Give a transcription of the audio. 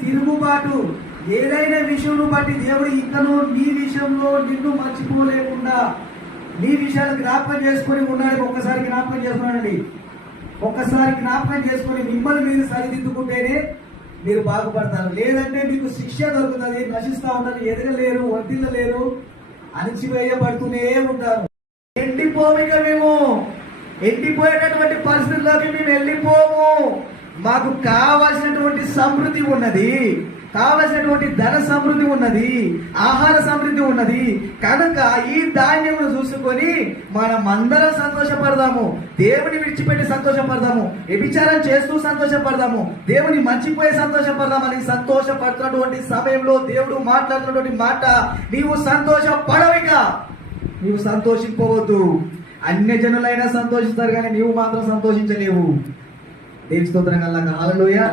తిరుగుబాటు, ఏదైనా విషయం బట్టి దేవుడు ఇంకనూ నీ విషయంలో నిన్ను మర్చిపోలేకుండా నీ విషయాలు జ్ఞాపకం చేసుకొని ఉన్నాడు. ఒక్కసారి జ్ఞాపకం చేసుకున్నానండి. ఒక్కసారి జ్ఞాపకం చేసుకొని మిమ్మల్ని మీరు సరిదిద్దుకుంటేనే మీరు బాగుపడతారు. లేదంటే మీకు శిక్ష దొరుకుతుంది, నశిస్తూ ఉంటారు, ఎదగలేరు, వర్తిల్లలేరు, అణిచివేయబడుతూనే ఉంటారు. ఎండిపోమిక మేము ఎండిపోయేటటువంటి పరిస్థితుల్లోకి మేము వెళ్ళిపోము. మాకు కావలసినటువంటి సమృద్ధి ఉన్నది, కావలసినటువంటి ధన సమృద్ధి ఉన్నది, ఆహార సమృద్ధి ఉన్నది. కనుక ఈ ధాన్యమును చూసుకొని మనమందరం సంతోషపడదాము, దేవుని విడిచిపెట్టి సంతోషపడదాము, వ్యభిచారం చేస్తూ సంతోషపడదాము, దేవుని మర్చిపోయి సంతోషపడదామని సంతోషపడుతున్నటువంటి సమయంలో దేవుడు మాట్లాడుతున్నటువంటి మాట, నీవు సంతోషపడవిక, నీవు సంతోషింపవద్దు. అన్య జనులైనా సంతోషిస్తారు కానీ నీవు మాత్రం సంతోషించలేవు. దేవుని స్తోత్రం. హల్లెలూయా.